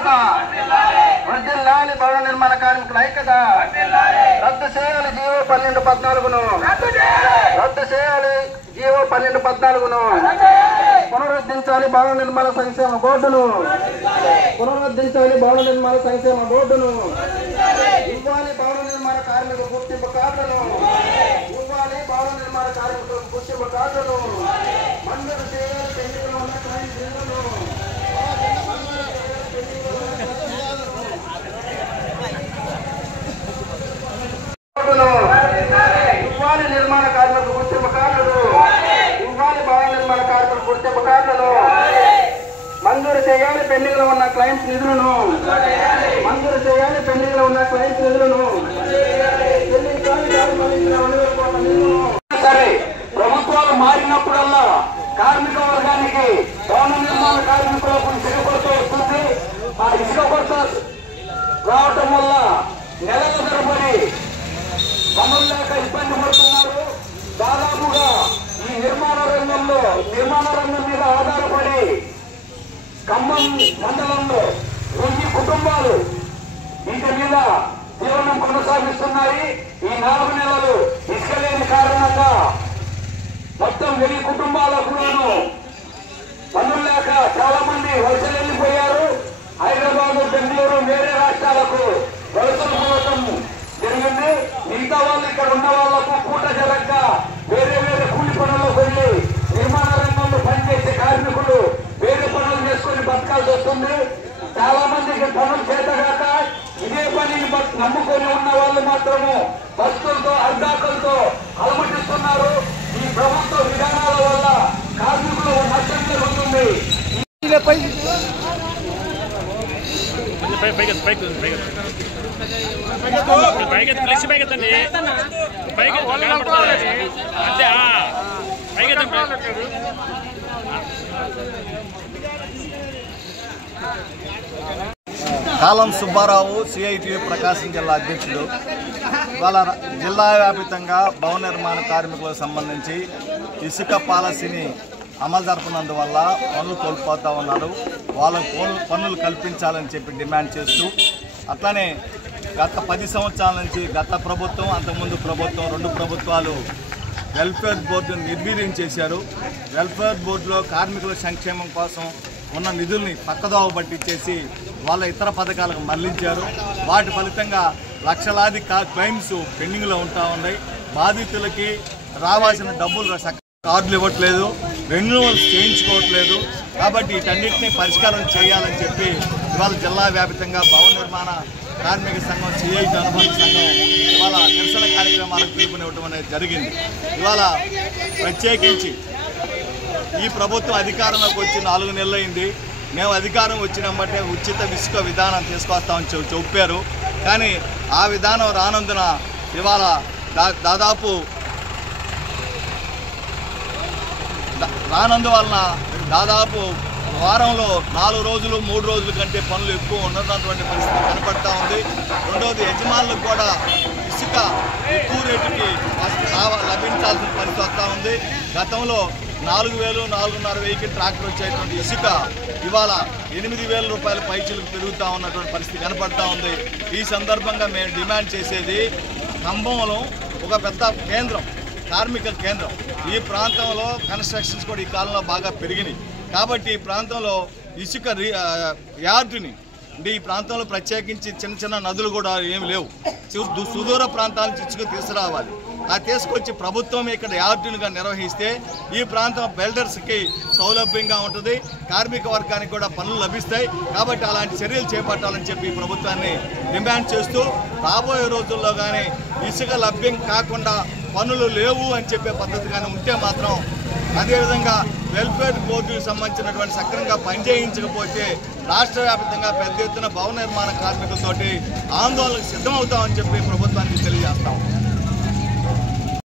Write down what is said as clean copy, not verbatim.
ఐక్యత, వర్ధిల్లాలి భవన నిర్మాణ కార్మికుల ఐక్యత. రద్దు చేయాలి జీవో 1214ను, రద్దు చేయాలి జీవో 1214ను. పునరుద్ధరించాలి భవన నిర్మాణ సంక్షేమ బోర్డును, పునరుద్ధరించాలి భవన నిర్మాణ సంక్షేమ బోర్డును. ఇవ్వాలి భవన నిర్మాణ కార్మికుల గుర్తింపు కార్డును, ఇవ్వాలి భవన నిర్మాణ కార్మికుల గుర్తింపు కార్డును. మంజూరు చేయాలి పెండింగ్లో ఉన్న క్లైమ్స్ నిధులను, ఇవ్వాలి నిర్మాణ కార్మికుల గుర్తింపు కార్డును, ఇవ్వాలి భవన నిర్మాణ కార్మికుల గుర్తింపు కార్డును. మంజూరు చేయాలి పెండింగ్లో ఉన్న క్లైమ్స్ నిధులను, మంజూరు చేయాలి పెండింగ్లో ఉన్న క్లైమ్స్ నిధులను. సరే, ప్రభుత్వాలు మారినప్పుడల్లా కార్మిక వర్గానికి భవన నిర్మాణ కార్మికులకు ఇసుక కొరత వస్తుంది. ఆ ఇసుక కొరత రావటం వల్ల నెలల తరబడి పనులు లేక ఇబ్బంది పడుతున్నారు. దాదాపుగా ఈ నిర్మాణ రంగం మీద ఆధారపడి ఖమ్మం మండలంలో 1000 కుటుంబాలు ఇంటి మీద జీవనం కొనసాగిస్తున్నాయి. ఈ 4 నెలలు ఇసుక లేని కారణంగా మొత్తం 1000 కుటుంబాలకు పనులు లేక చాలా మంది వలసలు వెళ్ళిపోయారు. హైదరాబాద్, బెంగళూరు, వేరే రాష్ట్రాలకు వలసలు పోవటం జరిగింది. మిగతా వాళ్ళు ఇక్కడ ఉన్న వాళ్లకు పూట జరగక వేరే కూలి పనులకు వెళ్ళి నిర్మాణ రంగంలో పనిచేసే కార్మికులు వేరే పనులు చేసుకుని బతకాల్సి వస్తుంది. చాలా మందికి పనులు చేతగాక ఇదే పనిని నమ్ముకొని ఉన్న వాళ్ళు మాత్రము బస్సులతో అర్ధాకలతో అలమటిస్తున్నారు. ఈ ప్రభుత్వ విధానాల వల్ల కార్మికులు నష్టం జరుగుతుంది. కాలం సుబ్బారావు, సిఐటియు ప్రకాశం జిల్లా అధ్యక్షుడు. ఇవాళ జిల్లా వ్యాప్తంగా భవన నిర్మాణ కార్మికులకు సంబంధించి ఇసుక పాలసీని అమలు జరపనందువల్ల పనులు కోల్పోతూ ఉన్నారు. వాళ్ళకు పనులు కల్పించాలని చెప్పి డిమాండ్ చేస్తూ, అట్లానే గత 10 సంవత్సరాల నుంచి గత ప్రభుత్వం, అంతకుముందు ప్రభుత్వం, 2 ప్రభుత్వాలు వెల్ఫేర్ బోర్డును నిర్వీర్యం చేశారు. వెల్ఫేర్ బోర్డులో కార్మికుల సంక్షేమం కోసం ఉన్న నిధుల్ని పక్కదోవ పట్టించేసి వాళ్ళ ఇతర పథకాలకు మళ్లించారు. వాటి ఫలితంగా లక్షలాది క్లెయిమ్స్ పెండింగ్లో ఉంటా ఉన్నాయి. బాధితులకి రావాల్సిన డబ్బులు కార్డులు ఇవ్వట్లేదు, రెన్యువల్స్ చేయించుకోవట్లేదు. కాబట్టి వీటన్నిటినీ పరిష్కారం చేయాలని చెప్పి ఇవాళ జిల్లా వ్యాప్తంగా భవన నిర్మాణ కార్మిక సంఘం, సిఐటి అనుబంధ సంఘం ఇవాళ నిరసన కార్యక్రమాలకు పిలుపునివ్వడం అనేది జరిగింది. ఇవాళ ప్రత్యేకించి ఈ ప్రభుత్వం అధికారంలోకి వచ్చి 4 నెలలు అయింది. మేము అధికారం వచ్చినట్టే ఉచిత ఇసుక విధానం తీసుకొస్తామని చెప్పారు. కానీ ఆ విధానం రానందున ఇవాళ రానందువలన దాదాపు వారంలో 4 రోజులు 3 రోజుల కంటే పనులు ఎక్కువ ఉన్నటువంటి పరిస్థితి కనపడతా ఉంది. రెండవది, యజమానులకు కూడా ఇసుక ఎక్కువ రేటుకి లభించాల్సిన పరిస్థితి వస్తూ ఉంది. గతంలో 4,000, 4,500కి ట్రాక్టర్ వచ్చేటువంటి ఇసుక ఇవాళ 8,000 రూపాయల పైచీలకు పెరుగుతూ ఉన్నటువంటి పరిస్థితి కనపడతా ఉంది. ఈ సందర్భంగా మేము డిమాండ్ చేసేది, ఖమ్మంలో ఒక పెద్ద కేంద్రం, కార్మిక కేంద్రం. ఈ ప్రాంతంలో కన్స్ట్రక్షన్స్ కూడా ఈ కాలంలో బాగా పెరిగినాయి. కాబట్టి ఈ ప్రాంతంలో ఇసుక యార్డుని, అంటే ఈ ప్రాంతంలో ప్రత్యేకించి చిన్న చిన్న నదులు కూడా ఏమి లేవు. సుదూర ప్రాంతాల నుంచి ఇసుక తీసుకురావాలి. ఆ తీసుకొచ్చి ప్రభుత్వం ఇక్కడ యార్డునిగా నిర్వహిస్తే ఈ ప్రాంతం బిల్డర్స్కి సౌలభ్యంగా ఉంటుంది, కార్మిక వర్గానికి కూడా పనులు లభిస్తాయి. కాబట్టి అలాంటి చర్యలు చేపట్టాలని చెప్పి ప్రభుత్వాన్ని డిమాండ్ చేస్తూ, రాబోయే రోజుల్లో కానీ ఇసుక లభ్యం కాకుండా పనులు లేవు అని చెప్పే పద్ధతి కానీ ఉంటే మాత్రం, అదేవిధంగా వెల్ఫేర్ బోర్డుకు సంబంధించినటువంటి సక్రమంగా పనిచేయించకపోతే రాష్ట్ర వ్యాప్తంగా పెద్ద ఎత్తున భవన నిర్మాణ కార్మికులతోటి ఆందోళనకు సిద్ధమవుతామని చెప్పి ప్రభుత్వానికి తెలియజేస్తాం.